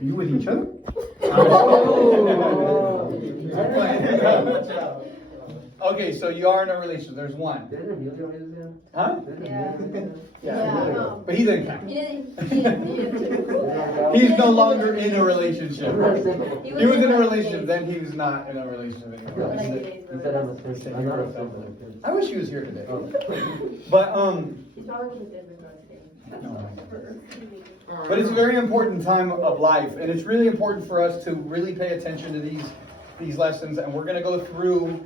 Are you with each other? Okay, so you are in a relationship. There's one. Huh? Yeah. But he didn't count. He didn't. He's no longer in a relationship. He was in a relationship, then he was not in a relationship anymore. I wish he was here today. But But it's a very important time of life, and it's really important for us to really pay attention to these lessons. And we're going to go through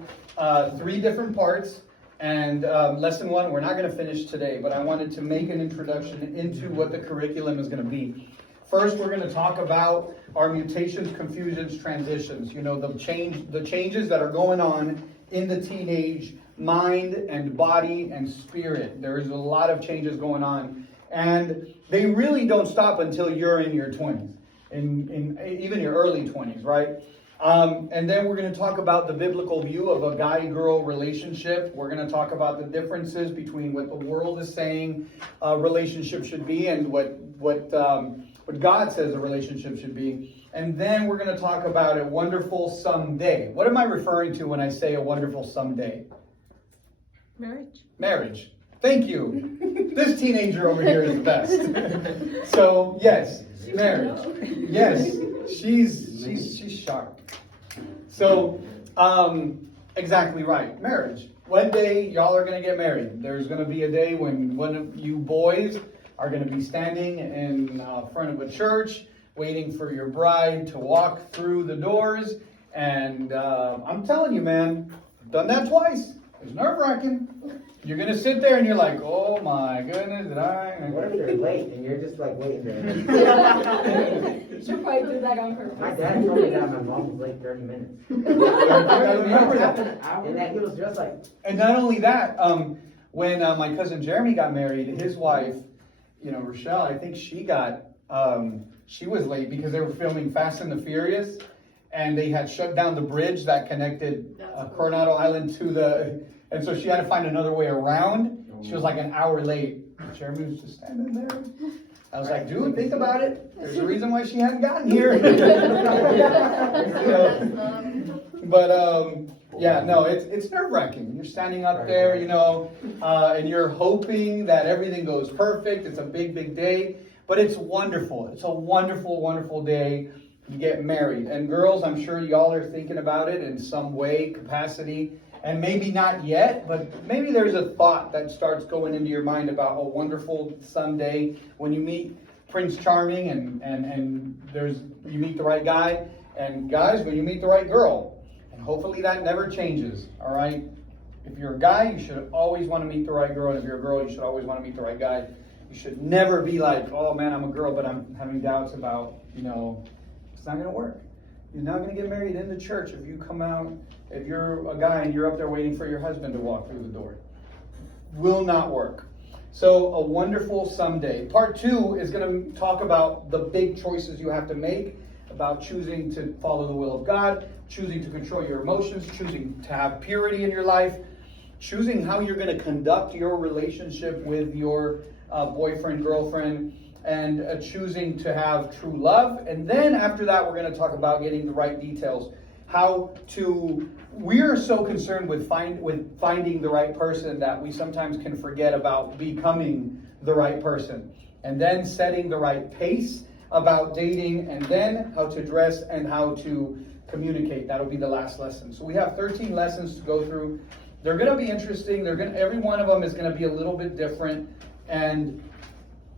3 different parts. And lesson 1, we're not going to finish today, but I wanted to make an introduction into what the curriculum is going to be. First, we're going to talk about our mutations, confusions, transitions. You know, the changes that are going on in the teenage mind and body and spirit. There is a lot of changes going on. And they really don't stop until you're in your 20s, in even your early 20s, right? And then we're going to talk about the biblical view of a guy-girl relationship. We're going to talk about the differences between what the world is saying a relationship should be and what God says a relationship should be. And then we're going to talk about a wonderful someday. What am I referring to when I say a wonderful someday? Marriage. Thank you. This teenager over here is the best. So, yes, marriage. Yes, she's sharp. So, exactly right. Marriage. One day, y'all are going to get married. There's going to be a day when one of you boys are going to be standing in front of a church, waiting for your bride to walk through the doors. And I'm telling you, man, I've done that twice. It's nerve-wracking. You're going to sit there and you're like, oh my goodness, did I? What if they're late and you're just like waiting there? She'll probably do that on purpose. My dad told me that my mom was late 30 minutes. I remember that. And that he was just like... And not only that, when my cousin Jeremy got married, his wife, Rochelle, I think she was late because they were filming Fast and the Furious, and they had shut down the bridge that connected Coronado Island to and so she had to find another way around. She was like an hour late. Jeremy was just standing there. I was like, dude, think about it. There's a reason why she hadn't gotten here. It's nerve-wracking. You're standing up there, and you're hoping that everything goes perfect. It's a big, big day, but it's wonderful. It's a wonderful, wonderful day to get married. And girls, I'm sure y'all are thinking about it in some way, capacity. And maybe not yet, but maybe there's a thought that starts going into your mind about a wonderful someday when you meet Prince Charming and you meet the right guy. And guys, when you meet the right girl. And hopefully that never changes, all right? If you're a guy, you should always want to meet the right girl. And if you're a girl, you should always want to meet the right guy. You should never be like, oh man, I'm a girl, but I'm having doubts about, it's not going to work. You're not going to get married in the church if you come out, if you're a guy and you're up there waiting for your husband to walk through the door. Will not work. So a wonderful someday. Part 2 is going to talk about the big choices you have to make, about choosing to follow the will of God, choosing to control your emotions, choosing to have purity in your life, choosing how you're going to conduct your relationship with your boyfriend, girlfriend, and choosing to have true love. And then after that, we're going to talk about getting the right details. We are so concerned with finding the right person that we sometimes can forget about becoming the right person. And then setting the right pace about dating, and then how to dress and how to communicate. That'll be the last lesson. So we have 13 lessons to go through. They're going to be interesting. Every one of them is going to be a little bit different. And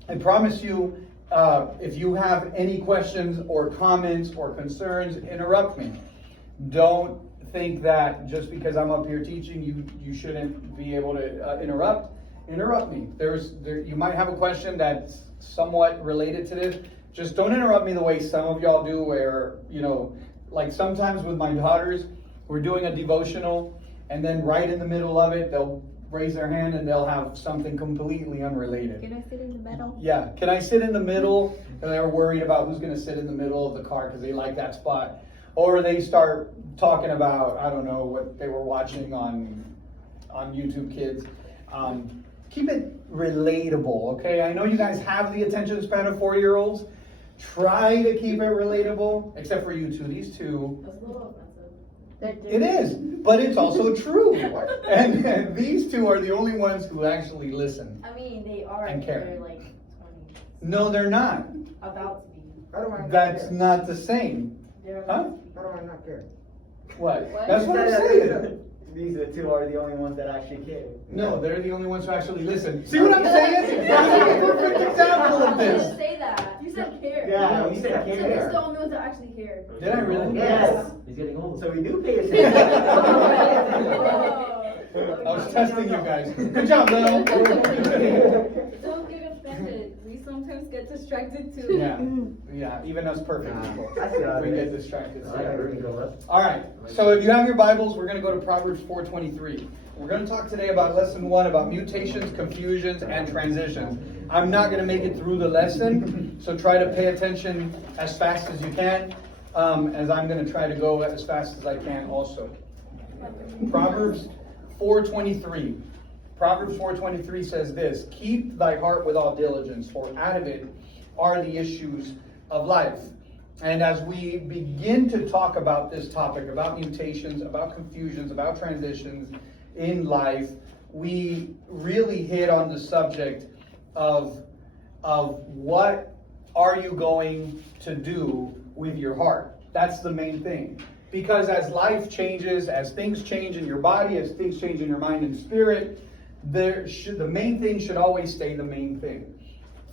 I promise you, if you have any questions or comments or concerns, interrupt me. Don't think that just because I'm up here teaching, you shouldn't be able to interrupt. Interrupt me. You might have a question that's somewhat related to this. Just don't interrupt me the way some of y'all do, where, like sometimes with my daughters, we're doing a devotional, and then right in the middle of it, they'll raise their hand and they'll have something completely unrelated. Can I sit in the middle? Yeah, can I sit in the middle? And they're worried about who's going to sit in the middle of the car because they like that spot. Or they start talking about, I don't know, what they were watching on YouTube Kids. Keep it relatable, okay? I know you guys have the attention span of 4-year-olds. Try to keep it relatable, except for you two. These two, That's a little offensive. it is, but it's also true. And these two are the only ones who actually listen. I mean, they are. And care. They're like 20. No, they're not. About to be. How do I not That's care? not the same. They're Huh? about to be. How do I not care? What? What? That's what I'm saying. These are the two are the only ones that actually care. No, they're the only ones who actually listen. See what I'm saying? That's a perfect example of You didn't this. say that. You said care. Yeah, you said So care. it's the only ones that actually care. Did I really? Yes. He's getting old. So we do pay Oh. attention. I was testing you guys. Good job, Lil. Don't get offended. We sometimes get distracted too. Yeah, even us perfect people. I see how We it get is. distracted. I gotta really go up. All right, so if you have your Bibles, we're going to go to Proverbs 4:23. We're going to talk today about lesson 1 about mutations, confusions, and transitions. I'm not going to make it through the lesson, so try to pay attention as fast as you can, as I'm going to try to go as fast as I can also. Proverbs 4:23. Proverbs 4:23 says this: "Keep thy heart with all diligence, for out of it are the issues of life." And as we begin to talk about this topic, about mutations, about confusions, about transitions in life, we really hit on the subject of what are you going to do with your heart. That's the main thing. Because as life changes, as things change in your body, as things change in your mind and spirit, the main thing should always stay the main thing.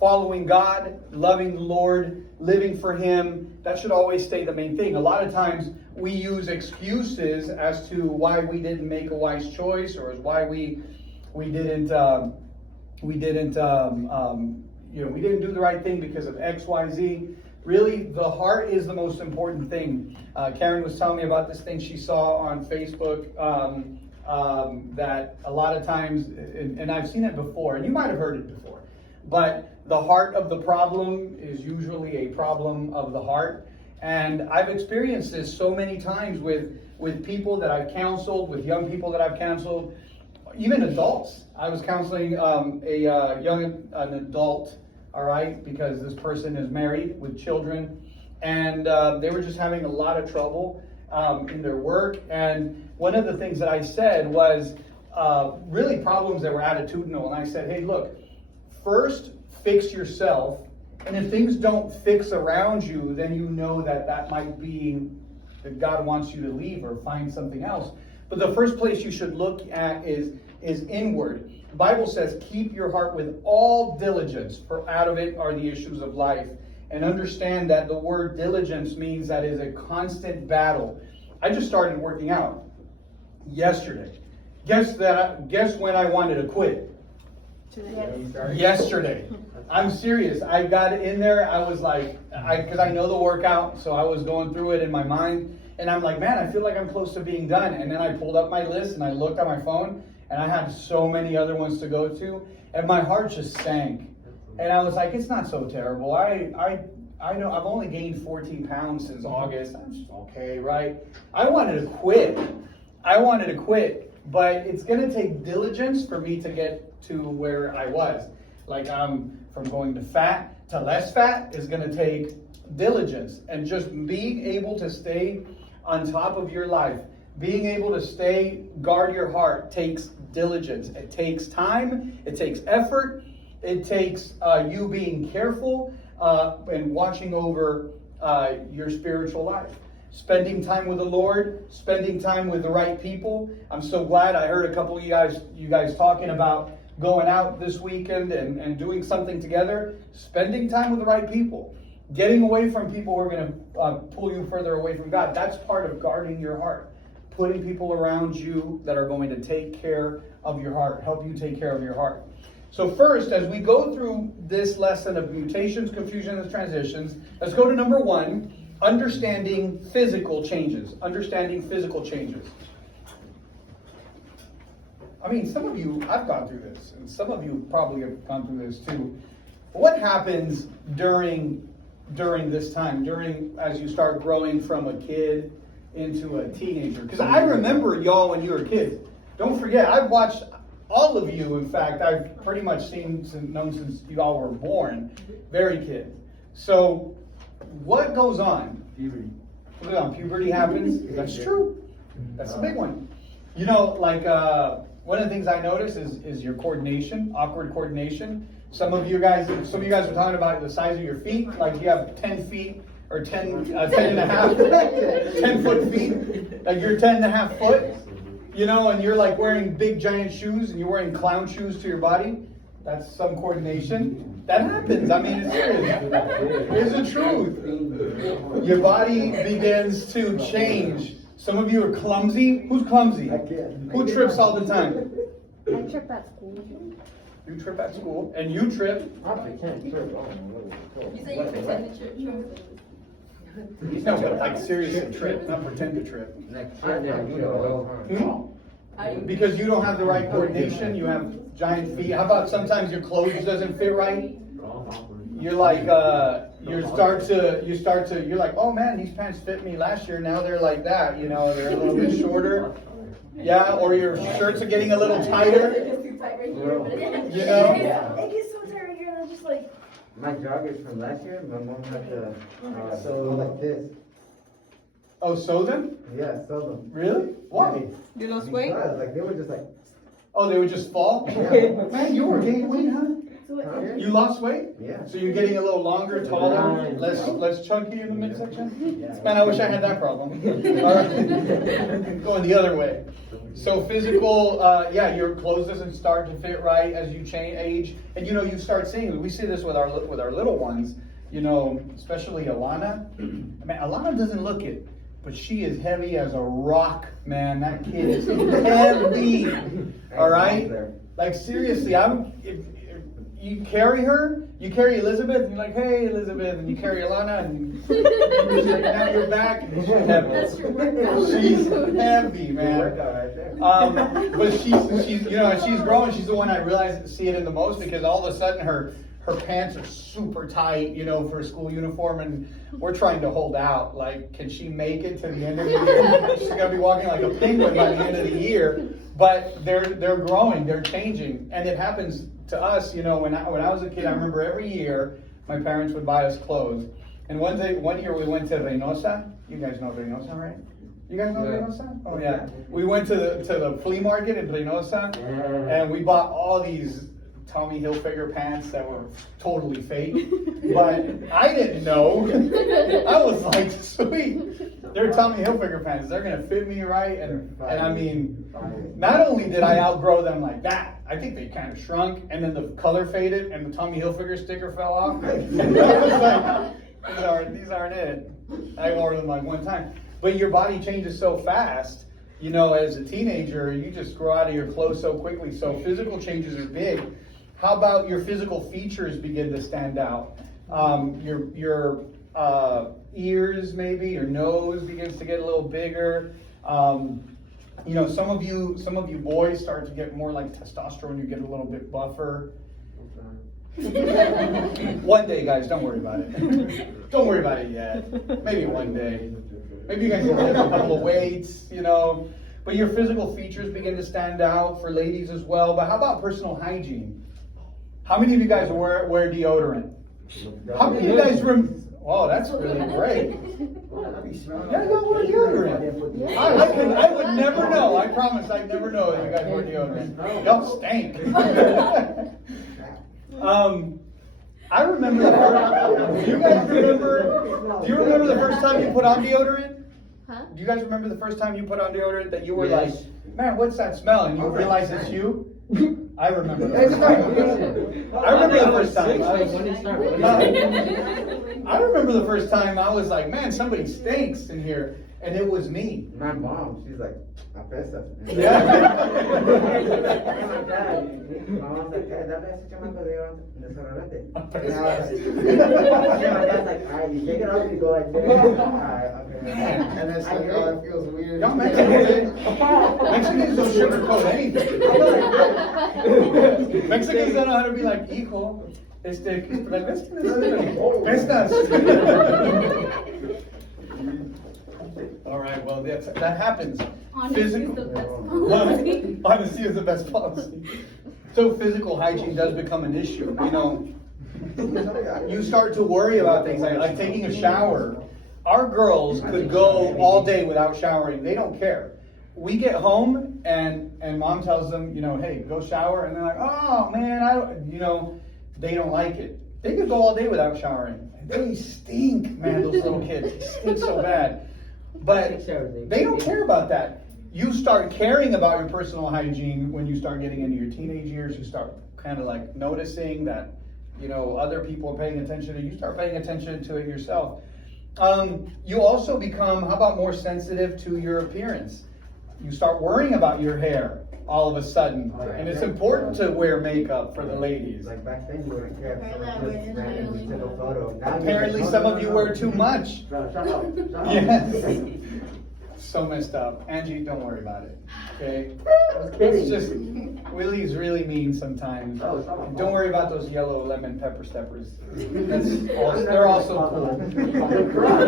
Following God, loving the Lord, living for Him, that should always stay the main thing. A lot of times we use excuses as to why we didn't make a wise choice, or as why we didn't do the right thing because of X, Y, Z. Really, the heart is the most important thing. Karen was telling me about this thing she saw on Facebook, that a lot of times, and I've seen it before, and you might have heard it before, but the heart of the problem is usually a problem of the heart. And I've experienced this so many times with people that I've counseled, with young people that I've counseled, even adults. I was counseling an adult, all right, because this person is married with children, and they were just having a lot of trouble in their work. And one of the things that I said was really problems that were attitudinal. And I said, hey, look, first fix yourself, and if things don't fix around you, then you know that might be that God wants you to leave or find something else. But the first place you should look at is inward. The Bible says, keep your heart with all diligence, for out of it are the issues of life. And understand that the word diligence means that is a constant battle. I just started working out yesterday. Guess when I wanted to quit? Yesterday. I'm serious. I got in there. I was like, because I know the workout, so I was going through it in my mind. And I'm like, man, I feel like I'm close to being done. And then I pulled up my list and I looked at my phone, and I had so many other ones to go to, and my heart just sank. And I was like, it's not so terrible. I know I've only gained 14 pounds since August. I'm just okay, right? I wanted to quit. But it's going to take diligence for me to get to where I was. Like from going to fat to less fat is going to take diligence. And just being able to stay on top of your life, being able to guard your heart takes diligence. It takes time. It takes effort. It takes you being careful and watching over your spiritual life. Spending time with the Lord, spending time with the right people. I'm so glad I heard a couple of you guys talking about going out this weekend and doing something together. Spending time with the right people. Getting away from people who are going to pull you further away from God. That's part of guarding your heart. Putting people around you that are going to take care of your heart, help you take care of your heart. So first, as we go through this lesson of mutations, confusions, and transitions, let's go to number 1, understanding physical changes. Understanding physical changes. I mean, some of you, I've gone through this, and some of you probably have gone through this too. What happens during this time, as you start growing from a kid into a teenager? Because I remember y'all when you were kids. Don't forget, I've watched all of you. In fact, I've pretty much known since you all were born, very kids. So what goes on? Puberty. What goes on? Puberty happens. That's true. That's the big one. You know, like one of the things I notice is your coordination, awkward coordination. Some of you guys were talking about the size of your feet. Like you have 10 feet or 10 and a half, 10 foot feet. Like you're 10 and a half foot. You know, and you're like wearing big giant shoes and you're wearing clown shoes to your body. That's some coordination. That happens. I mean, it's serious. It's the truth. Your body begins to change. Some of you are clumsy. Who's clumsy? Who trips all the time? I trip at school. You trip at school, and you trip. I pretend to trip. You say you pretend to trip. No, but like seriously trip, not pretend to trip. Like, I never, you know. Because you don't have the right coordination. You have giant feet. How about sometimes your clothes doesn't fit right? You're like, you're like, oh man, these pants fit me last year. Now they're like that. You know, they're a little bit shorter. Yeah, or your shirts are getting a little tighter. You know. It gets so tight right here. I'm just like. My joggers from last year, my mom had to sew like this. Oh, sew them? Yeah, sew them. Really? Why? You lost weight? Because, like, they were just like, Oh, they would just fall? Yeah. Man, you were gaining weight, huh? huh? You lost weight? Yeah. So you're getting a little longer, taller, less chunky in the midsection? Man, I wish I had that problem. All right. Going the other way. So physical, your clothes doesn't start to fit right as you age, and you know you start seeing. We see this with our little ones. You know, especially Alana. I mean, Alana doesn't look it, but she is heavy as a rock, man. That kid is heavy. All right. Like seriously, if you carry her, you carry Elizabeth, and you're like, hey Elizabeth, and you carry Alana, and you like, now you're back, and she's heavy. That's your workout. She's heavy, man. Workout right there. But she's you know, and she's growing. She's the one I see it in the most because all of a sudden her pants are super tight, you know, for a school uniform, and we're trying to hold out. Like, can she make it to the end of the year? She's gonna be walking like a penguin by the end of the year. But they're growing, they're changing, and it happens to us. You know, when I was a kid, I remember every year my parents would buy us clothes. And one year we went to Reynosa. You guys know Reynosa, right? You guys know Reynosa? Oh yeah. We went to the flea market in Reynosa, and we bought all these Tommy Hilfiger pants that were totally fake. But I didn't know. I was like, sweet. They're Tommy Hilfiger pants. They're gonna fit me right, and I mean, not only did I outgrow them like that, I think they kind of shrunk, and then the color faded, and the Tommy Hilfiger sticker fell off. And I was like, these aren't it. I wore them like one time. But your body changes so fast. You know, as a teenager, you just grow out of your clothes so quickly. So physical changes are big. How about your physical features begin to stand out? Your ears, maybe your nose begins to get a little bigger. You know, some of you boys start to get more like testosterone. You get a little bit buffer. One day, guys, don't worry about it. Don't worry about it yet. Maybe one day. Maybe you guys will lift a couple of weights, you know. But your physical features begin to stand out for ladies as well. But how about personal hygiene? How many of you guys wear deodorant? How many of you guys Oh, that's really great. Yeah, y'all wear deodorant. I would never know. I promise I'd never know that you guys wear deodorant. Y'all stink. I remember the first. Do you guys remember? Do you remember the first time you put on deodorant? Huh? Do you guys remember the first time you put on deodorant that you were like, man, what's that smell? And you realize it's you? I remember the first time. I remember the first time. I remember the first time I was like, man, somebody stinks in here. And it was me. My mom, she's like, apesta. Yeah. My dad, my mom's like, hey, dame ese chamaco de desodorante. My dad's like, alright, you take it off and you go like this. Alright, okay. And it's like, oh, it feels weird. Y'all Mexicans don't sugarcoat anything. Mexicans don't know how to be like, hijo, estas. All right, well, that happens. Honesty is the best policy. Honesty is the best policy. So physical hygiene does become an issue. You know, You start to worry about things like taking a shower. Our girls could go all day without showering. They don't care. We get home and mom tells them, you know, hey, go shower. And they're like, oh man, I don't, you know, they don't like it. They could go all day without showering. And they stink, man, those little kids. They stink so bad. But they don't care about that. You start caring about your personal hygiene when you start getting into your teenage years. You start kind of like noticing that, you know, other people are paying attention to you. You start paying attention to it yourself. You also become, how about more sensitive to your appearance? You start worrying about your hair all of a sudden. And it's important to wear makeup for the ladies. Like back then, you wouldn't care if someone just randomly took a photo. Now Apparently some of you wear too much. Bro, shut up. Shut up. Yes. So messed up. Angie, don't worry about it. Okay? I was kidding. It's just, Willie's really mean sometimes. Oh, it's not my fault. Don't worry about those yellow lemon pepper steppers. They're also cool. They're Crocs.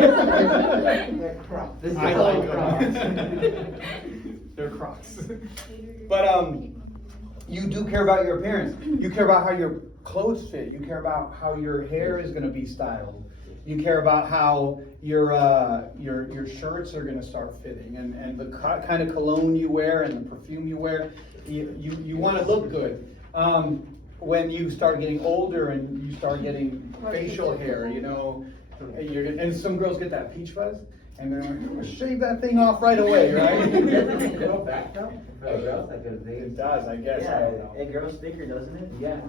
They're Crocs. This is I all like Crocs. them. They're Crocs. But you do care about your appearance. You care about how your clothes fit. You care about how your hair is going to be styled. You care about how your shirts are going to start fitting, and the kind of cologne you wear and the perfume you wear. You want to look good. When you start getting older and you start getting facial hair, you know, and some girls get that peach fuzz, and they're like, I'm gonna shave that thing off right away, right? Doesn't it grow back though? For girls, like It does, I guess. I Yeah, don't know. it grows thicker, doesn't it? Yeah.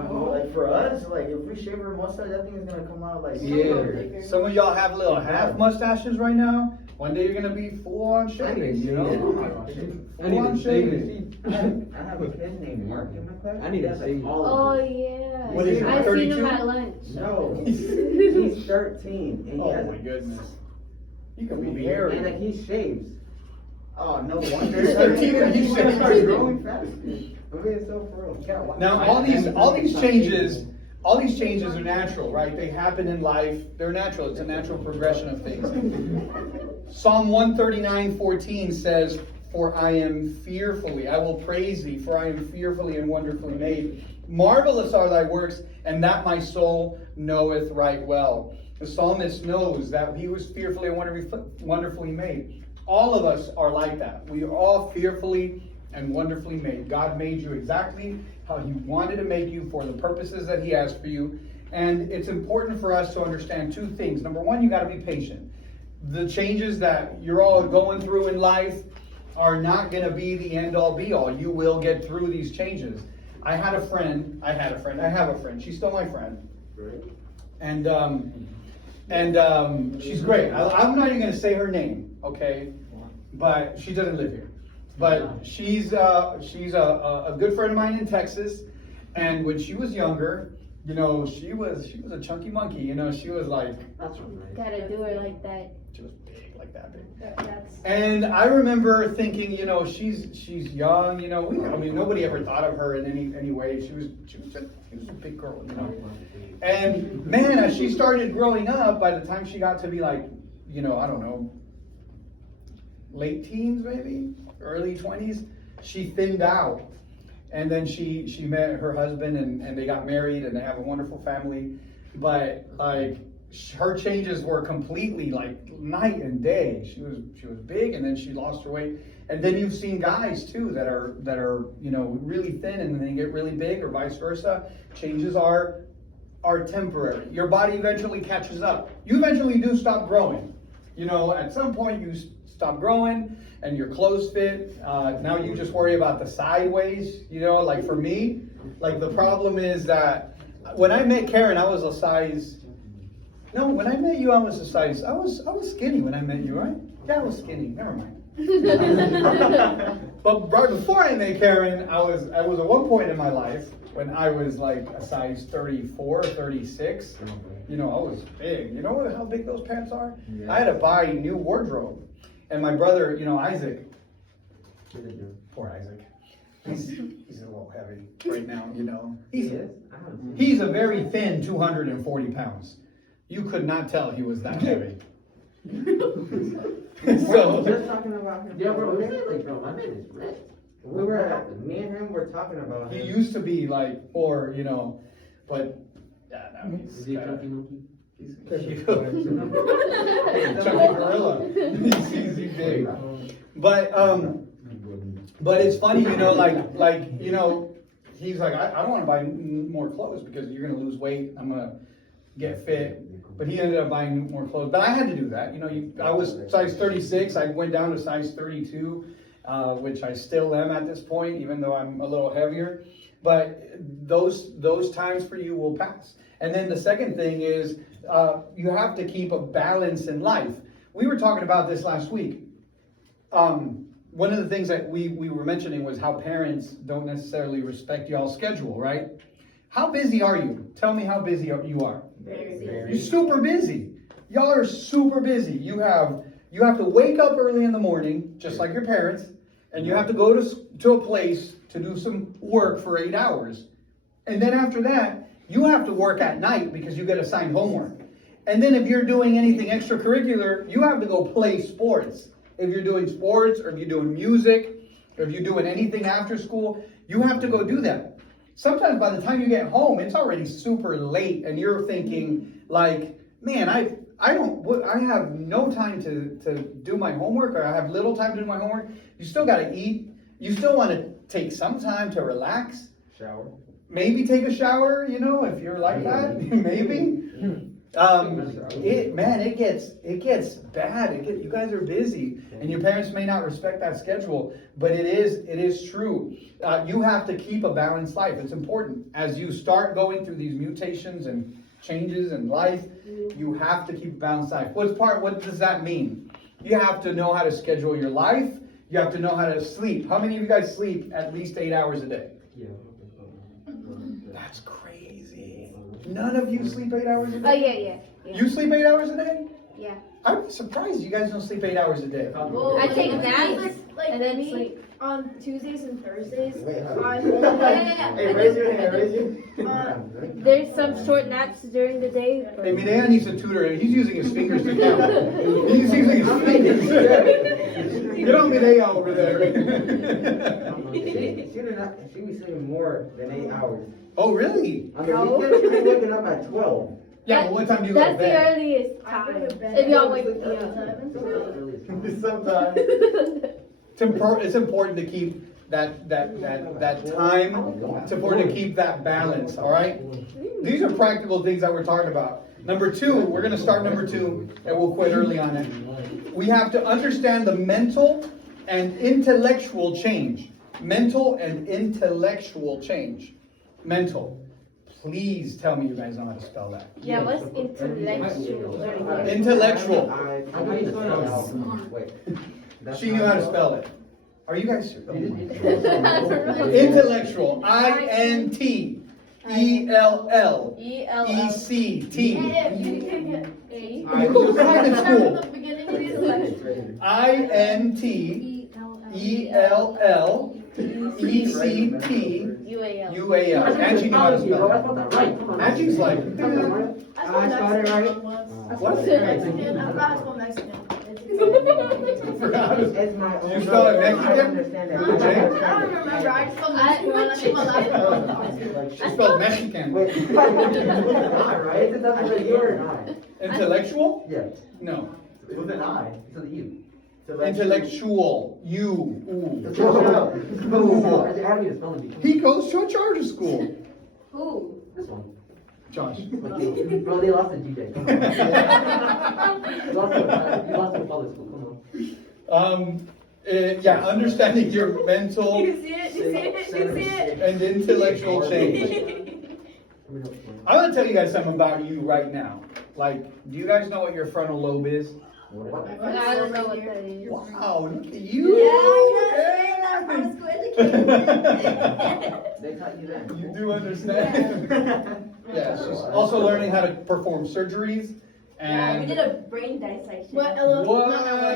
Like for us, like if we shave our mustache, that thing is gonna come out like Yeah. Some of y'all have little half mustaches right now. One day you're gonna be full on shaving, you know? I need Full on to save it. shaving. I have a kid named Mark in my class. I need He to has, like, see. all of Oh, this. yeah. What is it, I've seen 32? him at lunch. No, he's 13 and he Oh has my goodness. You can be and like hairy. he shaves. Oh no wonder. He's 13 and he shaves. starts growing fast. I mean, it's so for real. Now all these changes are natural, right? They happen in life. They're natural. It's a natural progression of things. Psalm 139:14 says, for I am fearfully, I will praise thee, for I am fearfully and wonderfully made. Marvelous are thy works, and that my soul knoweth right well. The psalmist knows that he was fearfully and wonderfully made. All of us are like that. We are all fearfully and wonderfully made. God made you exactly how he wanted to make you for the purposes that he has for you. And it's important for us to understand two things. Number one, you got to be patient. The changes that you're all going through in life are not going to be the end all be all. You will get through these changes. I have a friend. She's still my friend. And she's great. I'm not even going to say her name, okay? But she doesn't live here. But she's a good friend of mine in Texas. And when she was younger, you know, she was a chunky monkey. You know, she was like, Gotta do it like that. she was big, like that big. That's. And I remember thinking, you know, she's young, you know, I mean, nobody ever thought of her in any way. She was a big girl, you know. And man, as she started growing up, by the time she got to be like, you know, I don't know, late teens maybe, early 20s, she thinned out. And then she met her husband and they got married and they have a wonderful family. But like, her changes were completely like night and day. She was big and then she lost her weight. And then you've seen guys too that are you know, really thin and then they get really big, or vice versa. Changes are temporary. Your body eventually catches up. You eventually do stop growing. You know, at some point you stop growing and your clothes fit. Now you just worry about the sideways. You know, like for me, like the problem is that when I met Karen, I was a size. No, when I met you, I was a size. I was skinny when I met you, right? Yeah, I was skinny. Never mind. But right before I met Karen, I was at one point in my life when I was like a size 34, 36. You know, I was big. You know how big those pants are? Yeah. I had to buy new wardrobe. And my brother, you know, Isaac. Poor Isaac. He's a little heavy right now, you know. He's a very thin 240 pounds. You could not tell he was that heavy. So Just talking about him. Yeah, bro, my name is Rick. Me and him were talking about he him. used to be like, or you know, but Is he a chunky monkey? Chunky gorilla. He's big. But it's funny, you know, he's like, I don't want to buy more clothes because you're going to lose weight. I'm going to get fit. But he ended up buying more clothes. But I had to do that. You know, I was size 36. I went down to size 32, which I still am at this point, even though I'm a little heavier. But those times for you will pass. And then the second thing is you have to keep a balance in life. We were talking about this last week. One of the things that we were mentioning was how parents don't necessarily respect y'all's schedule, right? How busy are you? Tell me how busy you are. You're super busy. Y'all are super busy. You have to wake up early in the morning, just like your parents, and you have to go to a place to do some work for 8 hours. And then after that, you have to work at night because you get assigned homework. And then if you're doing anything extracurricular, you have to go play sports. If you're doing sports, or if you're doing music, or if you're doing anything after school, you have to go do that. Sometimes by the time you get home, it's already super late, and you're thinking like, man, I have no time to do my homework, or I have little time to do my homework. You still got to eat. You still want to take some time to relax. Shower. Maybe take a shower, you know, if you're like that, maybe. It gets bad. You guys are busy, and your parents may not respect that schedule, but it is true. You have to keep a balanced life. It's important as you start going through these mutations and changes in life. You have to keep a balanced life. What does that mean? You have to know how to schedule your life. You have to know how to sleep. How many of you guys sleep at least 8 hours a day? Yeah. That's crazy. None of you sleep 8 hours a day? Oh, yeah. You sleep 8 hours a day? Yeah. I'm surprised you guys don't sleep 8 hours a day. Well, I take like, naps like and then me, sleep. on Tuesdays and Thursdays. Wait, Hey, raise your hand, raise your hand. There's some short naps during the day. But... Hey, Minea needs a tutor. He's using his fingers to count. He's using his fingers. Get on Minea over there. She be sleeping more than 8 hours. Oh, really? On the weekend, she be waking up at 12. Yeah, but what time do you go to That's the bed? earliest I go time. to bed If y'all wake at me up. 7. Sometimes. It's important to keep that time. It's important to keep that balance, all right? These are practical things that we're talking about. Number 2, we're going to start number 2, and we'll quit early on it. We have to understand the mental and intellectual change. Mental and intellectual change. Mental. Please tell me you guys know how to spell that. Yeah, what's intellectual? Intellectual. Wait. She knew how to spell it. Are you guys sure? Intellectual. INTELLECT. Who's back in school? INTELLECT. Angie knew how to spell it. Angie's like, I spelled it right. what? Forgot how to- It's my You spell it Mexican? I understand that. Okay. I don't remember. I just told She spelled Mexican. Wait, it's not right? It's not like you're an I. Intellectual? Yeah. No. With an I. It's with you. Intellectual. You. Ooh. I had me to spell it. He goes to a charter school. Who? This one. Josh. Bro, they lost the GJ. Come on. You lost the public school. Come on. Yeah, understanding your mental You see it? You see it? You see it? and intellectual change. I'm gonna tell you guys something about you right now. Like, do you guys know what your frontal lobe is? I don't know what that is. Wow, look at you. They taught you that. You do understand. Yeah, she's also learning how to perform surgeries Yeah, we and did a brain dissection. What? Ella? What?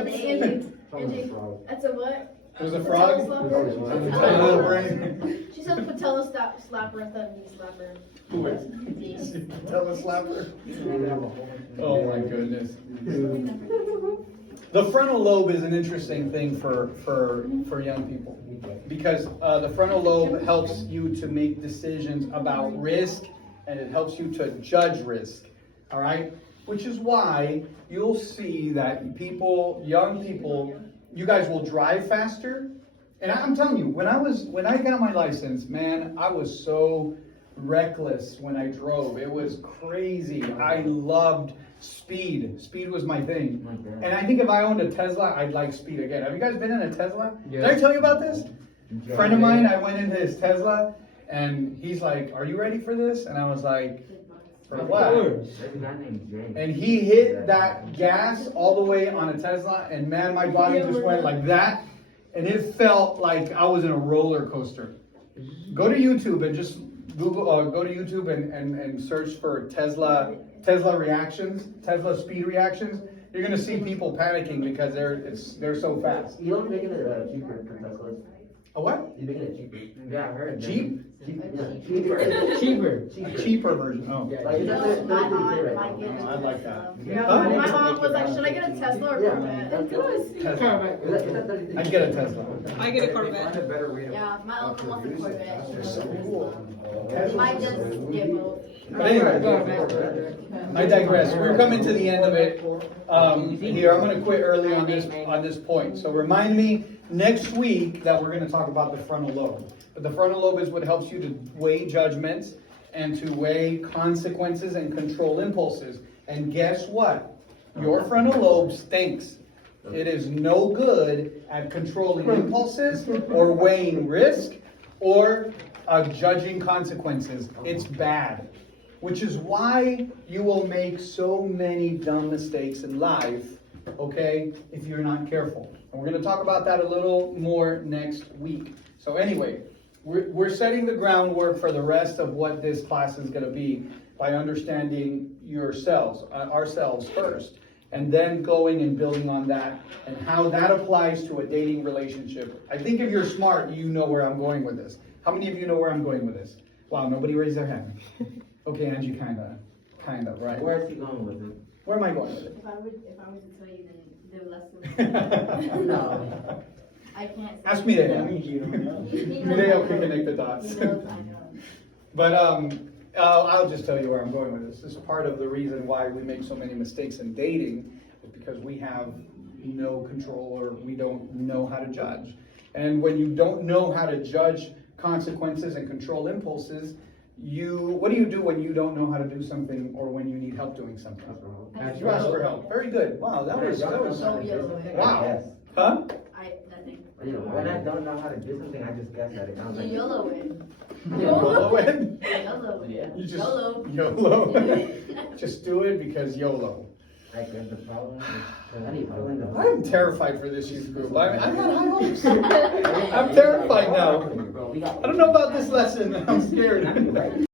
Angie. Someone's frog. That's a what? there's a frog. Patella Tiny little brain. She said patella slapper. I thought knee slapper. Who is? Tell the slapper. Oh my goodness. The frontal lobe is an interesting thing for young people because the frontal lobe helps you to make decisions about risk and it helps you to judge risk. All right? Which is why you'll see that people, young people, you guys will drive faster. And I'm telling you, when I got my license, man, I was so reckless when I drove. It was crazy. I loved speed. Speed was my thing. And I think if I owned a Tesla, I'd like speed again. Have you guys been in a Tesla? Did I tell you about this? A friend of mine, I went into his Tesla, and he's like, "Are you ready for this?" And I was like, "For what?" There's a guy named James. And he hit that gas all the way on a Tesla, and man, my body just went like that, and it felt like I was in a roller coaster. Go to YouTube and just go to YouTube and search for Tesla reactions, Tesla speed reactions. You're gonna see people panicking because they're so fast. Elon's making it cheaper for Teslas. A what? He's making it cheaper. Yeah, I heard. Jeep? Cheaper. A cheaper version. Oh, Like, it's at My 33K aunt right might now. get it. I like that. Yeah. My mom was like, should I get a Tesla or Yeah. Corvette? Tesla. It's at 33K. I'd get a Tesla. I get a Corvette. Find a better way to- Yeah, my uncle wants a Corvette. They're so cool. Might just get both. But anyway, I digress. We're coming to the end of it. Here, I'm gonna quit early on this point. So remind me next week that we're gonna talk about the frontal lobe. But the frontal lobe is what helps you to weigh judgments and to weigh consequences and control impulses. And guess what? Your frontal lobe stinks. It is no good at controlling impulses or weighing risk or judging consequences. It's bad. Which is why you will make so many dumb mistakes in life, okay, if you're not careful. And we're going to talk about that a little more next week. So anyway, we're setting the groundwork for the rest of what this class is going to be by understanding ourselves first, and then going and building on that and how that applies to a dating relationship. I think if you're smart, you know where I'm going with this. How many of you know where I'm going with this? Wow, nobody raised their hand. Okay, Angie, kind of, right? Where is he going with it? Where am I going with it? If I were to tell you, then the lesson. No. I can't. Ask Mireya. Mireya can connect the dots. He knows, I know. But I'll just tell you where I'm going with this. This is part of the reason why we make so many mistakes in dating, is because we have no control or we don't know how to judge. And when you don't know how to judge consequences and control impulses, what do you do when you don't know how to do something or when you need help doing something? You ask for help. Very good. Wow, that was So yellow. wow. Yes. Huh? Nothing. When I don't know how to do something, I just guess at it. I was like, YOLO it. YOLO it? YOLO it. You just YOLO. YOLO. Just do it because YOLO. like, there's the problem I need fill in the I'm terrified for this youth group. I'm not high hopes. I'm terrified now. Bro, we got. I don't know about this lesson. I'm scared.